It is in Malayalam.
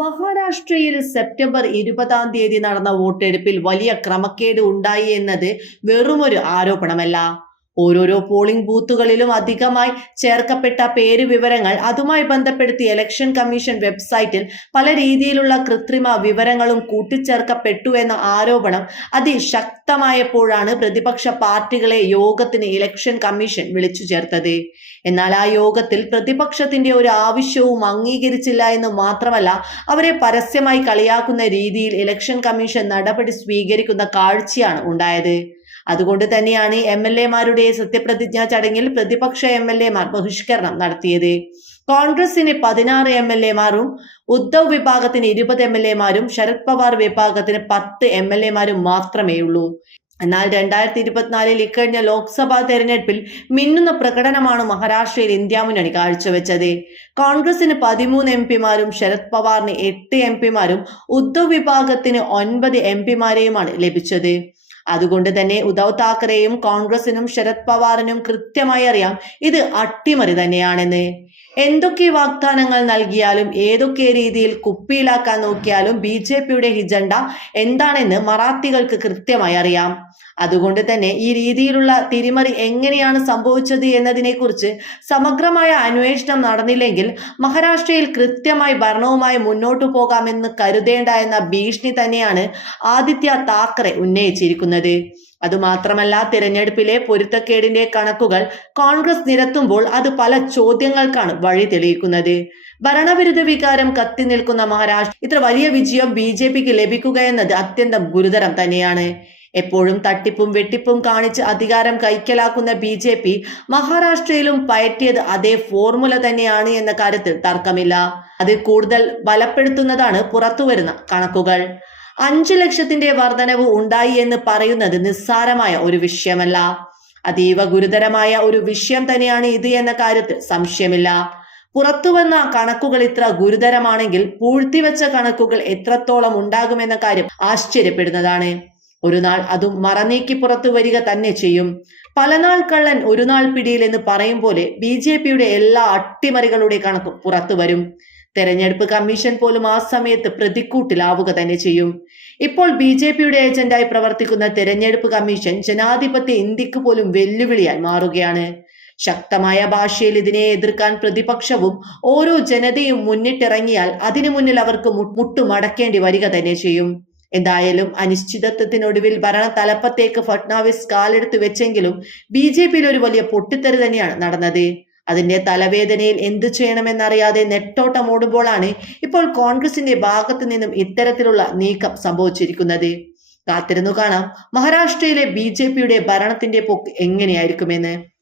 മഹാരാഷ്ട്രയിൽ സെപ്റ്റംബർ ഇരുപതാം തീയതി നടന്ന വോട്ടെടുപ്പിൽ വലിയ ക്രമക്കേട് ഉണ്ടായി എന്നത് വെറുമൊരു ആരോപണമല്ല. ഓരോരോ പോളിംഗ് ബൂത്തുകളിലും അധികമായി ചേർക്കപ്പെട്ട പേര് വിവരങ്ങൾ അതുമായി ബന്ധപ്പെടുത്തി ഇലക്ഷൻ കമ്മീഷൻ വെബ്സൈറ്റിൽ പല രീതിയിലുള്ള കൃത്രിമ വിവരങ്ങളും കൂട്ടിച്ചേർക്കപ്പെട്ടു എന്ന ആരോപണം അതിശക്തമായപ്പോഴാണ് പ്രതിപക്ഷ പാർട്ടികളെ യോഗത്തിന് ഇലക്ഷൻ കമ്മീഷൻ വിളിച്ചു ചേർത്തത്. എന്നാൽ ആ യോഗത്തിൽ പ്രതിപക്ഷത്തിന്റെ ഒരു ആവശ്യവും അംഗീകരിച്ചില്ല എന്ന് മാത്രമല്ല അവരെ പരസ്യമായി കളിയാക്കുന്ന രീതിയിൽ ഇലക്ഷൻ കമ്മീഷൻ നടപടി സ്വീകരിക്കുന്ന കാഴ്ചയാണ് ഉണ്ടായത്. അതുകൊണ്ട് തന്നെയാണ് എം എൽ എമാരുടെ സത്യപ്രതിജ്ഞാ ചടങ്ങിൽ പ്രതിപക്ഷ എം എൽ എമാർ ബഹിഷ്കരണം നടത്തിയത്. കോൺഗ്രസിന് പതിനാറ് എം എൽ എമാരും ഉദ്ധവ് വിഭാഗത്തിന് ഇരുപത് എം എൽ എമാരും ശരത് പവാർ വിഭാഗത്തിന് പത്ത് എം എൽ എമാരും മാത്രമേ ഉള്ളൂ എന്നാൽ രണ്ടായിരത്തി ഇരുപത്തിനാലിൽ ഇക്കഴിഞ്ഞ ലോക്സഭാ തെരഞ്ഞെടുപ്പിൽ മിന്നുന്ന പ്രകടനമാണ് മഹാരാഷ്ട്രയിൽ ഇന്ത്യ മുന്നണി കാഴ്ചവെച്ചത്. കോൺഗ്രസിന് പതിമൂന്ന് എം പിമാരും ശരത് പവാറിന് എട്ട് എം പിമാരും ഉദ്ധവ് വിഭാഗത്തിന് ഒൻപത് എം പിമാരെയുമാണ് ലഭിച്ചത്. അതുകൊണ്ട് തന്നെ ഉദ്ധവ് താക്കറെയും കോൺഗ്രസിനും ശരത് പവാറിനും കൃത്യമായി അറിയാം ഇത് അട്ടിമറി തന്നെയാണെന്ന്. എന്തൊക്കെ വാഗ്ദാനങ്ങൾ നൽകിയാലും ഏതൊക്കെ രീതിയിൽ കുപ്പിയിലാക്കാൻ നോക്കിയാലും ബി ജെ പിയുടെ ഹിജണ്ട എന്താണെന്ന് മറാത്തികൾക്ക് കൃത്യമായി അറിയാം. അതുകൊണ്ട് തന്നെ ഈ രീതിയിലുള്ള തിരിമറി എങ്ങനെയാണ് സംഭവിച്ചത് എന്നതിനെക്കുറിച്ച് സമഗ്രമായ അന്വേഷണം നടന്നില്ലെങ്കിൽ മഹാരാഷ്ട്രയിൽ കൃത്യമായി ഭരണവുമായി മുന്നോട്ടു പോകാമെന്ന് കരുതേണ്ട എന്ന ഭീഷണി തന്നെയാണ് ആദിത്യ താക്കറെ ഉന്നയിച്ചിരിക്കുന്നത്. അതുമാത്രമല്ല തിരഞ്ഞെടുപ്പിലെ പൊരുത്തക്കേടിന്റെ കണക്കുകൾ കോൺഗ്രസ് നിരത്തുമ്പോൾ അത് പല ചോദ്യങ്ങൾക്കാണ് വഴി തെളിയിക്കുന്നത്. ഭരണവിരുദ്ധ വികാരം കത്തി നിൽക്കുന്ന മഹാരാഷ്ട്ര ഇത്ര വലിയ വിജയം ബി ജെ പിക്ക് ലഭിക്കുക എന്നത് അത്യന്തം ഗുരുതരം തന്നെയാണ്. എപ്പോഴും തട്ടിപ്പും വെട്ടിപ്പും കാണിച്ച് അധികാരം കൈക്കലാക്കുന്ന ബി ജെ പി മഹാരാഷ്ട്രയിലും പയറ്റിയത് അതേ ഫോർമുല തന്നെയാണ് എന്ന കാര്യത്തിൽ തർക്കമില്ല. അത് കൂടുതൽ ബലപ്പെടുത്തുന്നതാണ് പുറത്തുവരുന്ന കണക്കുകൾ. അഞ്ചു ലക്ഷത്തിന്റെ വർധനവ് ഉണ്ടായി എന്ന് പറയുന്നത് നിസ്സാരമായ ഒരു വിഷയമല്ല. അതീവ ഗുരുതരമായ ഒരു വിഷയം തന്നെയാണ് ഇത് എന്ന കാര്യത്തിൽ സംശയമില്ല. പുറത്തുവന്ന കണക്കുകൾ ഇത്ര ഗുരുതരമാണെങ്കിൽ പൂഴ്ത്തിവെച്ച കണക്കുകൾ എത്രത്തോളം ഉണ്ടാകുമെന്ന കാര്യം ആശ്ചര്യപ്പെടുന്നതാണ്. ഒരു നാൾ അതും മറനീക്കി പുറത്തു വരിക തന്നെ ചെയ്യും. പലനാൾ കള്ളൻ ഒരു നാൾ പിടിയിൽ എന്ന് പറയും പോലെ ബി ജെ പിയുടെ എല്ലാ അട്ടിമറികളുടെ കണക്കും പുറത്തു വരും. തെരഞ്ഞെടുപ്പ് കമ്മീഷൻ പോലും ആ സമയത്ത് പ്രതിക്കൂട്ടിലാവുക തന്നെ ചെയ്യും. ഇപ്പോൾ ബി ജെ പിയുടെ ഏജന്റായി പ്രവർത്തിക്കുന്ന തെരഞ്ഞെടുപ്പ് കമ്മീഷൻ ജനാധിപത്യ ഇന്ത്യയ്ക്ക് പോലും വെല്ലുവിളിയായി മാറുകയാണ്. ശക്തമായ ഭാഷയിൽ ഇതിനെ എതിർക്കാൻ പ്രതിപക്ഷവും ഓരോ ജനതയും മുന്നിട്ടിറങ്ങിയാൽ അതിനു മുന്നിൽ അവർക്ക് മുട്ടുമടക്കേണ്ടി വരിക തന്നെ ചെയ്യും. എന്തായാലും അനിശ്ചിതത്വത്തിനൊടുവിൽ ഭരണ തലപ്പത്തേക്ക് ഫട്നാവിസ് കാലെടുത്ത് വെച്ചെങ്കിലും ബി ജെ പിയിൽ ഒരു വലിയ പൊട്ടിത്തെറി തന്നെയാണ് നടന്നത്. അതിന്റെ തലവേദനയിൽ എന്തു ചെയ്യണമെന്നറിയാതെ നെട്ടോട്ടം ഓടുമ്പോഴാണ് ഇപ്പോൾ കോൺഗ്രസിന്റെ ഭാഗത്തു നിന്നും ഇത്തരത്തിലുള്ള നീക്കം സംഭവിച്ചിരിക്കുന്നത്. കാത്തിരുന്നു കാണാം മഹാരാഷ്ട്രയിലെ ബി ഭരണത്തിന്റെ പോക്ക് എങ്ങനെയായിരിക്കുമെന്ന്.